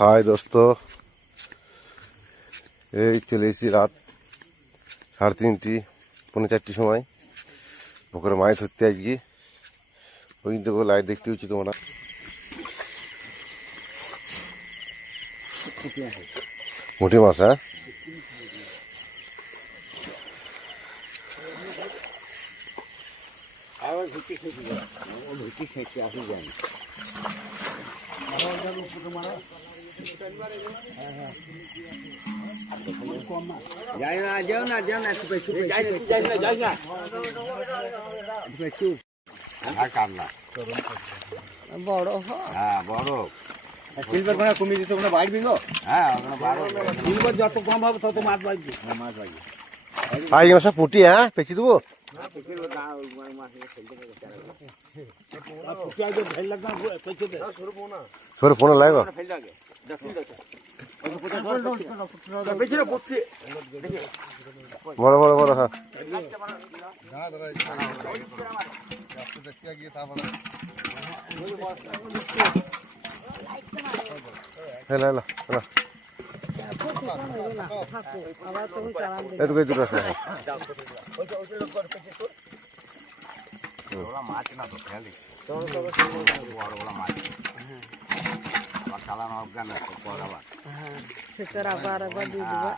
High দোস্ত, এই চলে এসেছি রাত 3:30 পৌনে 4টির সময় পুকুরে মাছ ধরতে। আজকে ওই দেখো লাইট দেখতে হচ্ছে তোমরা। মোটি মাছ, হ্যাঁ বড় বড় সিলভার ভাড়া কমিয়ে দিতে ওখানে বাইর বিঙ্গো। হ্যাঁ সিলভার যত কম হবে তত মাছ বাড়বে। মাছ বাড়বে আর এই সব পুটি, হ্যাঁ পেঁচি দেবো। সরে ফোনে লাগো বড় বড় বড়, হ্যাঁ হ্যাঁ হ্যাঁ এটুকু দুটো আছে। মাছ না তো খেয়ালি বড় বড় মাছ আবার চালানো অজ্ঞান আছে পর আবার সেটার আবার দিয়ে দেবো।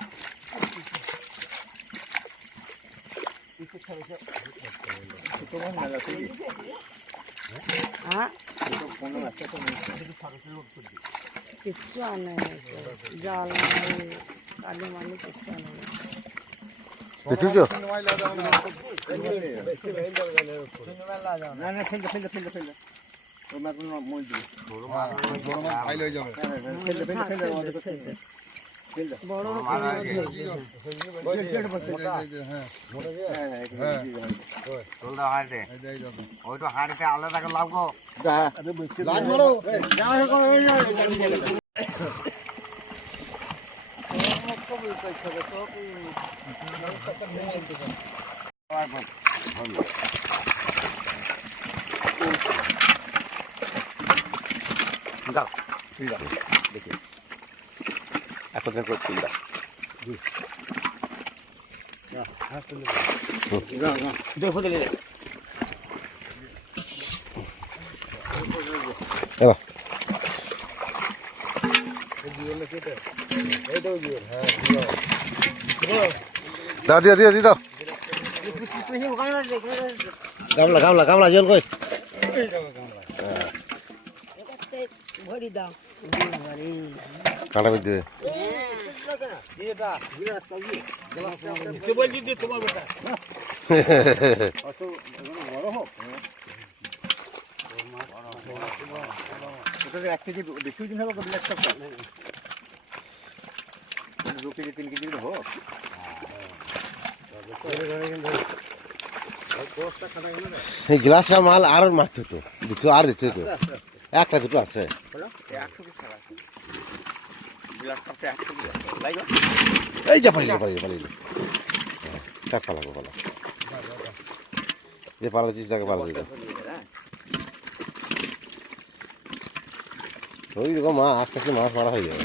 কিচ্ছু আনে জাল কালি মালি কিচ্ছু আনে দেখেছো ওইটা হাড়িতে আলাদা করে লাগবো। দেখি এখন করছি দেখো দিলে দাও দিয়া দিয়া দাও গামলা গামলা গামলা জল কই কাটা বিদ্যে এক কেজি বেশি দিন হবে 2 কেজি 3 কেজি হোক। এই গ্লাস মাল আর মারতে তো দুটো আর দিতে তো একটা দুটো আছে। এই যা পালি পালি পালি চাক পালাবো পালা যে পালাচ্ছিস তাকে পালা দিল। ওই রকম মা আস্তে আস্তে মাছ মারা হয়ে যাবে।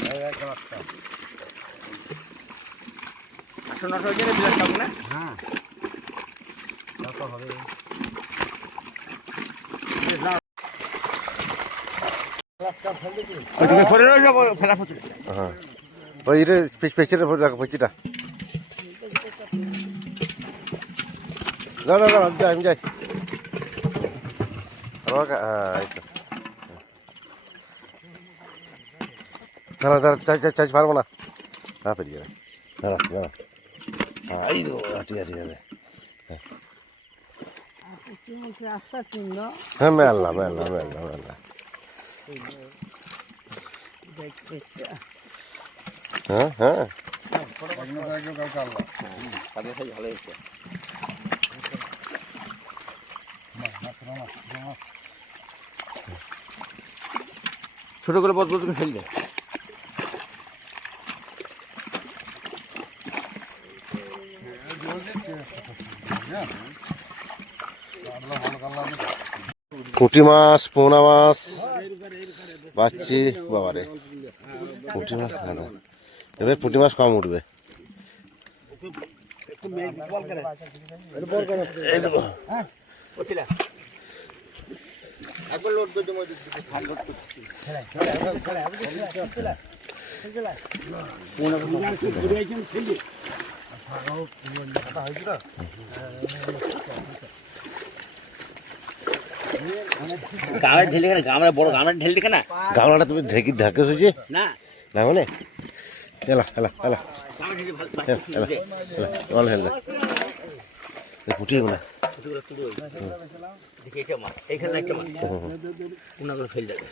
ওই পেঁচিটা পেঁচিটা দাদা দাদা আমি যাই দাঁড়া দাঁড়া চার্জ পারবো না। হ্যাঁ পেরিয়ে যাবে দাঁড়া দাঁড়া এই তো ঠিক আছে হ্যাঁ মেলনা মেলনা মেলনা মেলনা হ্যাঁ হ্যাঁ ছোট করে বদ বদ করে ফেললে পুঁটি মাছ, পোনা মাছ পাচ্ছি বাবারে। পুঁটি মাছ খাওয়া না এবার পুঁটি মাছ কম উঠবে একটু মেঘ বল করে এই দেখো একবার লোড করে দেবো গামলা ঢেলে কেন গামলা বড় গামলা ঢেলে কেন গামলাটা তুমি ঢাকে শুয়েছি না না মানে এলা এলা এলা গামলা ঢেলে ভালো এলা এলা অল হেল ফুটিয়ে না দেখি এটা মাছ এইখানে একটা মাছ কোনা করে ফেল যাবে